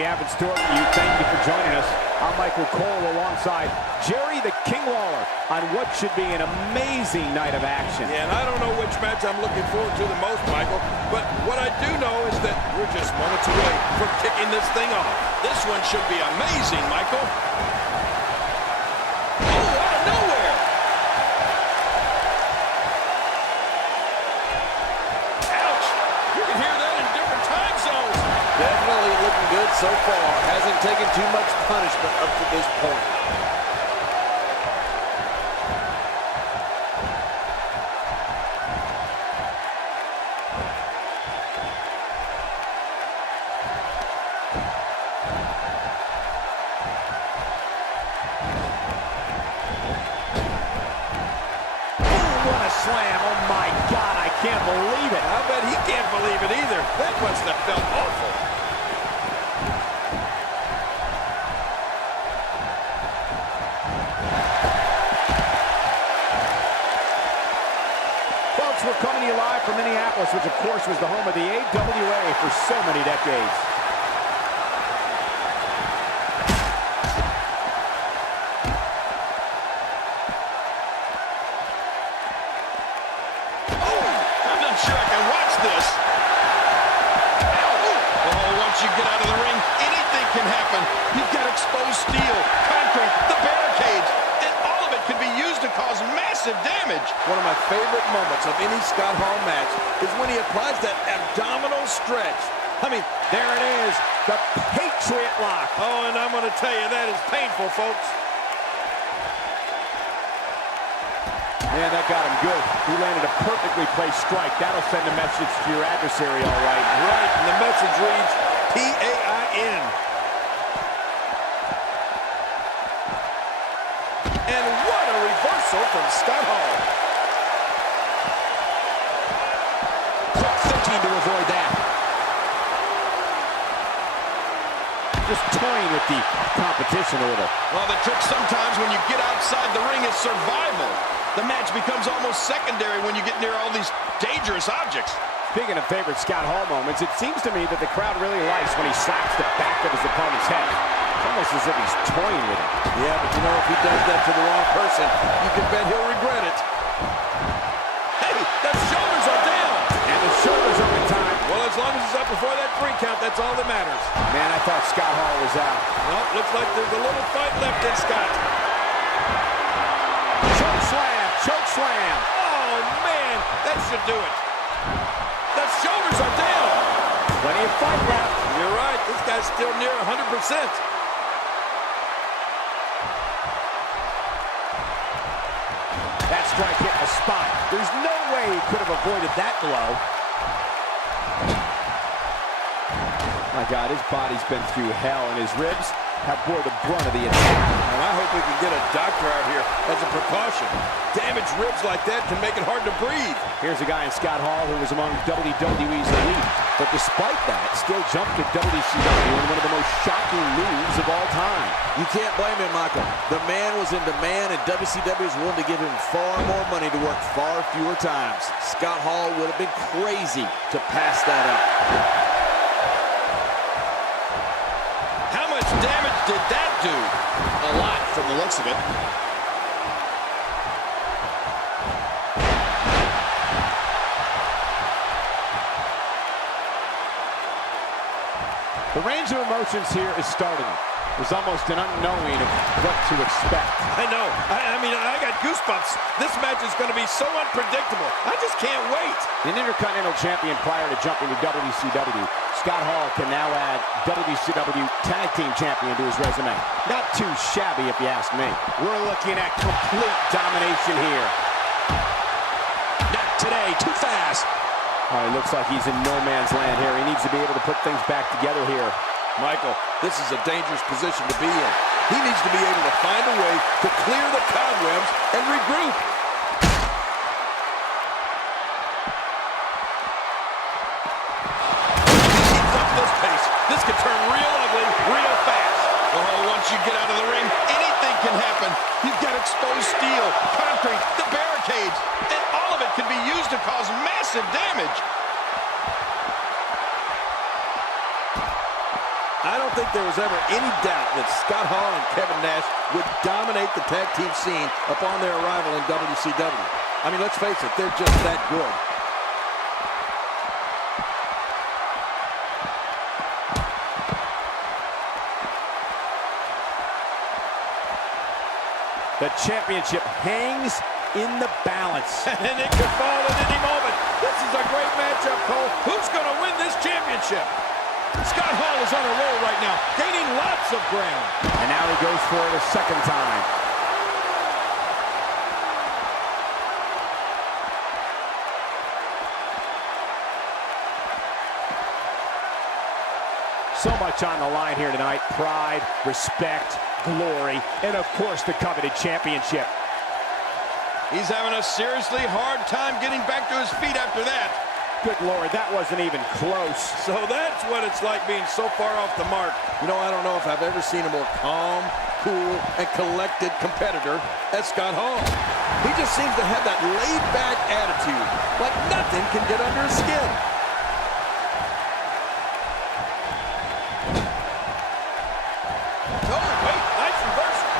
we have in store for you. Thank you for joining us. I'm Michael Cole alongside Jerry the King Lawler on what should be an amazing night of action. Yeah, and I don't know which match I'm looking forward to the most, Michael, but what I do know is that we're just moments away from kicking this thing off. This one should be amazing, Michael. Oh, out of nowhere! Ouch! You can hear that in different time zones. Definitely looking good so far. Hasn't taken too much punishment up to this point. What a slam. Oh, my God. I can't believe it. I bet he can't believe it either. That must have felt awful. Folks, we're coming to you live from Minneapolis, which, of course, was the home of the AWA for so many decades. Sure I can watch this. Oh, once you get out of the ring, anything can happen. You've got exposed steel, concrete, the barricades, and all of it can be used to cause massive damage. One of my favorite moments of any Scott Hall match is when he applies that abdominal stretch. I mean, there it is, the Patriot Lock. Oh, and I'm going to tell you, that is painful, folks. Man, that got him good. He landed a perfectly placed strike. That'll send a message to your adversary, all right. Right, and the message reads, P-A-I-N. And what a reversal from Scott Hall. Quick thinking to avoid that. Just toying with the competition a little. Well, the trick sometimes when you get outside the ring is survival. The match becomes almost secondary when you get near all these dangerous objects. Speaking of favorite Scott Hall moments, it seems to me that the crowd really likes when he slaps the back of his opponent's head. It's almost as if he's toying with it. Yeah, but you know, if he does that to the wrong person, you can bet he'll regret it. Hey, the shoulders are down. And the shoulders are in time. Well, as long as he's up before that 3 count, that's all that matters. Man, I thought Scott Hall was out. Well, looks like there's a little fight left in Scott. Choke slam. Choke slam. Oh, man, that should do it. The shoulders are down. Plenty of fight left. You're right. This guy's still near 100%. That strike hit the spot. There's no way he could have avoided that blow. My God, his body's been through hell, and his ribs have bore the brunt of the attack. And I hope we can get a doctor out here as a precaution. Damaged ribs like that can make it hard to breathe. Here's a guy in Scott Hall who was among WWE's elite, but despite that, still jumped to WCW in one of the most shocking moves of all time. You can't blame him, Michael. The man was in demand, and WCW is willing to give him far more money to work far fewer times. Scott Hall would have been crazy to pass that up. How much damage did that do? A lot from the looks of it. The range of emotions here is startling. There's almost an unknowing of what to expect. I know. I mean, I got goosebumps. This match is going to be so unpredictable. I just can't wait. An Intercontinental Champion prior to jumping to WCW, Scott Hall can now add WCW Tag Team Champion to his resume. Not too shabby, if you ask me. We're looking at complete domination here. Not today. Too fast. Oh, he looks like he's in no man's land here. He needs to be able to put things back together here. Michael, this is a dangerous position to be in. He needs to be able to find a way to clear the cobwebs and regroup. Keeps up this pace. This could turn real ugly real fast. Oh, once you get out of the ring, anything can happen. You've got exposed steel, concrete, the barricades, and all of it can be used to cause massive damage. I don't think there was ever any doubt that Scott Hall and Kevin Nash would dominate the tag team scene upon their arrival in WCW. I mean, let's face it, they're just that good. The championship hangs in the balance. And it could fall at any moment. This is a great matchup, Cole. Who's going to win this championship? Scott Hall is on a roll right now, gaining lots of ground. And now he goes for it a second time. So much on the line here tonight. Pride, respect, glory, and of course the coveted championship. He's having a seriously hard time getting back to his feet after that. Good Lord, that wasn't even close. So that's what it's like being so far off the mark. You know, I don't know if I've ever seen a more calm, cool, and collected competitor as Scott Hall. He just seems to have that laid-back attitude, like nothing can get under his skin. Oh, wait, nice reversal.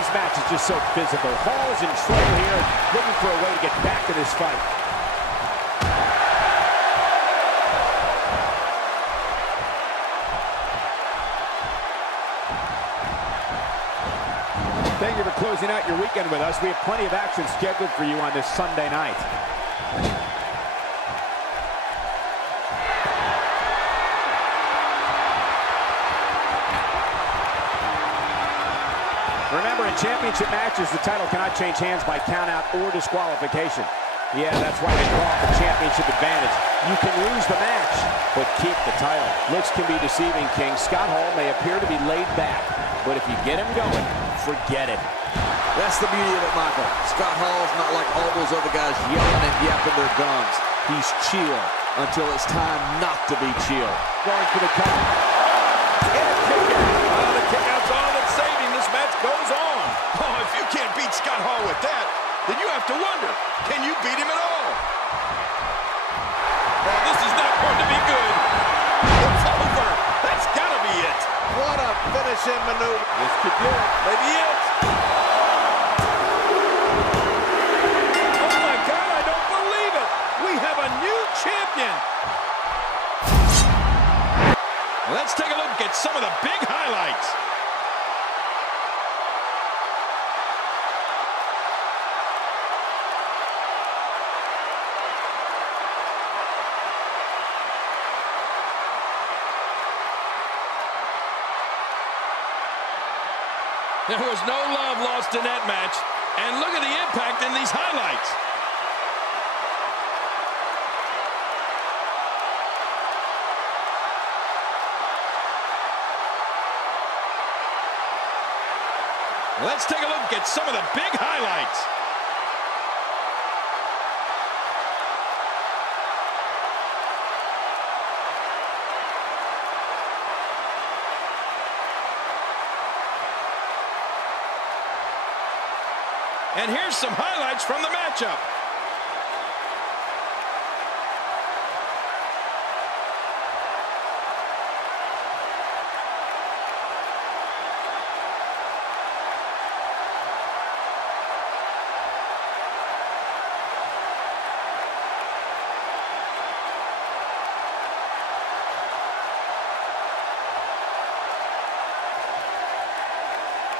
This match is just so physical. Hall is in trouble here, looking for a way to get back to this fight. Thank you for closing out your weekend with us. We have plenty of action scheduled for you on this Sunday night. Remember, in championship matches, the title cannot change hands by countout or disqualification. Yeah, that's why they call it the championship advantage. You can lose the match, but keep the title. Looks can be deceiving, King. Scott Hall may appear to be laid back, but if you get him going, forget it. That's the beauty of it, Michael. Scott Hall's not like all those other guys yelling and yapping their guns. He's chill until it's time not to be chill. Going for the cover. The kickout's all that's saving. This match goes on. Oh, if you can't beat Scott Hall with that, then you have to wonder, can you beat him at all? Oh, this is not going to be good. It's over. That's got to be it. What a finishing maneuver. This could do it. Maybe it. Oh, my God, I don't believe it. We have a new champion. Let's take a look at some of the big highlights. There was no love lost in that match. And look at the impact in these highlights. Let's take a look at some of the big highlights. And here's some highlights from the matchup.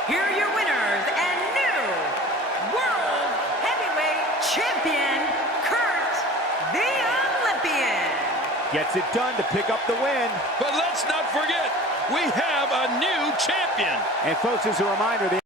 Here are your winners and new World Heavyweight Champion, Kurt the Olympian. Gets it done to pick up the win. But let's not forget, we have a new champion. And folks, as a reminder,